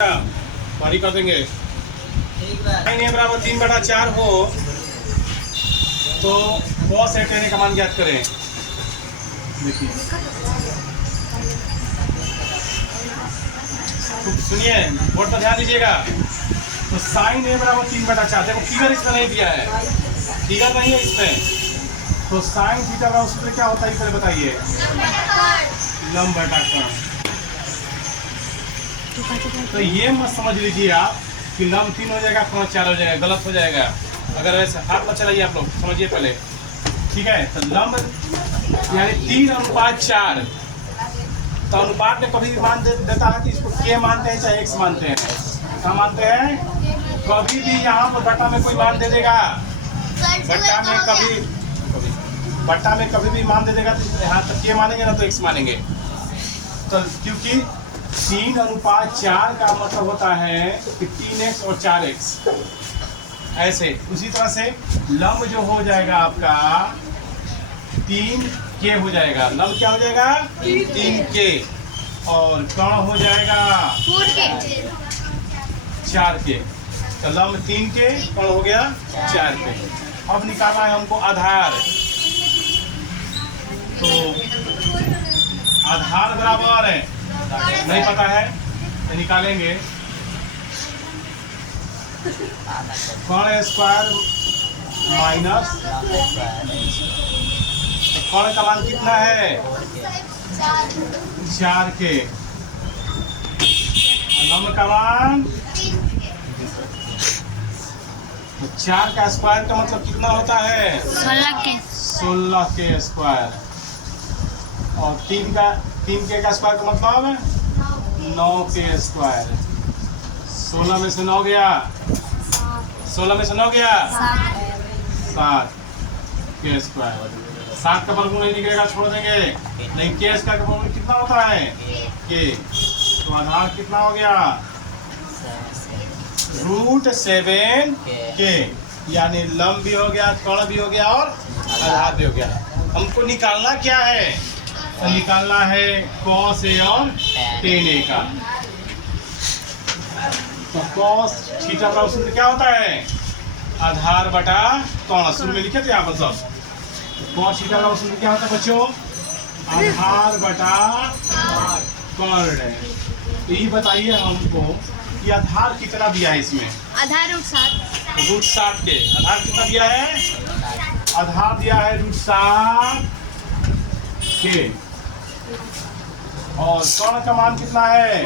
भारी कर देंगे। साइन ए बराबर 3/4 हो तो कॉस ए tan का मान ज्ञात करें। देखिए सुनिए, बोर्ड पर ध्यान दीजिएगा। तो साइन ए बराबर 3/4, देखो फिगर इसमें नहीं दिया है, फिगर नहीं है इसमें। तो साइन थीटा बराबर सूत्र क्या होता है पहले बताइए। लंब बटा कोण। तो ये मत समझ लीजिए आप कि लंब 3 हो जाएगा कोण 4 हो जाएगा, गलत हो जाएगा। अगर वैसे हाथ में चलाइए आप लोग, समझिए पहले, ठीक है। तो लंब यानी 3:4। तो अनुपात में कभी भी मान देता है कि इसको के मानते हैं चाहे एक्स मानते हैं। क्या मानते हैं? कभी भी यहाँ पर बट्टा में कोई मान दे देगा, बट्टा में कभी भी मान दे देगा तो यहाँ तक के मानेंगे ना तो एक्स मानेंगे। तो क्योंकि 3:4 का मतलब होता है कि 3x और 4x। ऐसे उसी तरह से लंब जो हो जाएगा आपका 3k हो जाएगा। लंब क्या हो जाएगा? 3k। और कोण हो जाएगा 4k। तो लंब 3k, कोण हो गया 4k। अब निकालना है हमको आधार। तो आधार बराबर है, नहीं पता है तो निकालेंगे। कोण स्क्वायर माइनस कोण का मान कितना है? 4k। लंब का मान 4 का स्क्वायर का मतलब कितना होता है? 16k square. और 3k का स्क्वायर का मतलब 9k स्क्वायर। 16 में से 9 गया, 16 में से 9 गया 7k स्क्वायर। 7 का वर्गमूल नहीं निकलेगा, छोड़ देंगे। नहीं, k स्क्वायर का वर्गमूल कितना होता है? k। तो आधार कितना हो गया? √7k। यानी लंब भी हो गया, कोण भी हो गया और आधार भी हो गया। हमको निकालना क्या है? तो निकालना है cos A और tan A का। तो cos थीटा का सूत्र क्या होता है? आधार बटा कोण। शुरू में लिखे थे आप सब। cos थीटा का सूत्र क्या होता है बच्चों? आधार बटा कोण। तो ये बताइए हमको कि आधार कितना दिया है इसमें? आधार √7 के। आधार कितना दिया है? आधार दिया है √7 के। और कोण का मान कितना है?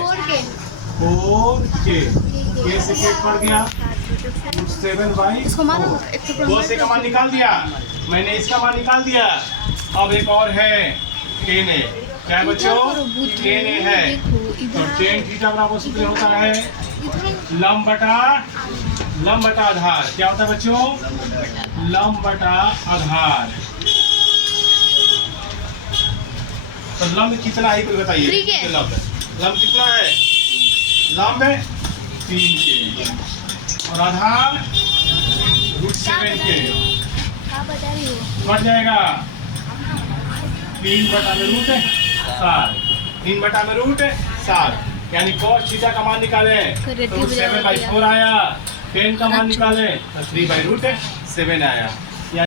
4k। के से के पड़ गया 7/4। 2 से का मान निकाल दिया मैंने, इसका मान निकाल दिया। अब एक और है tan A। क्या है बच्चों? tan A है। तो tan थीटा बराबर सूत्र होता है लंब बटा आधार। क्या होता है बच्चों? लंब बटा आधार। तो लंब कितना है कोई बताइए। लंब कितना है? लंब 3k और आधार √7k। बढ़ जाएगा 3/7। 3/7 यानी cos थीटा का मान निकाले तो √7/4 आया। tan का मान निकाले तो 3/7 आया।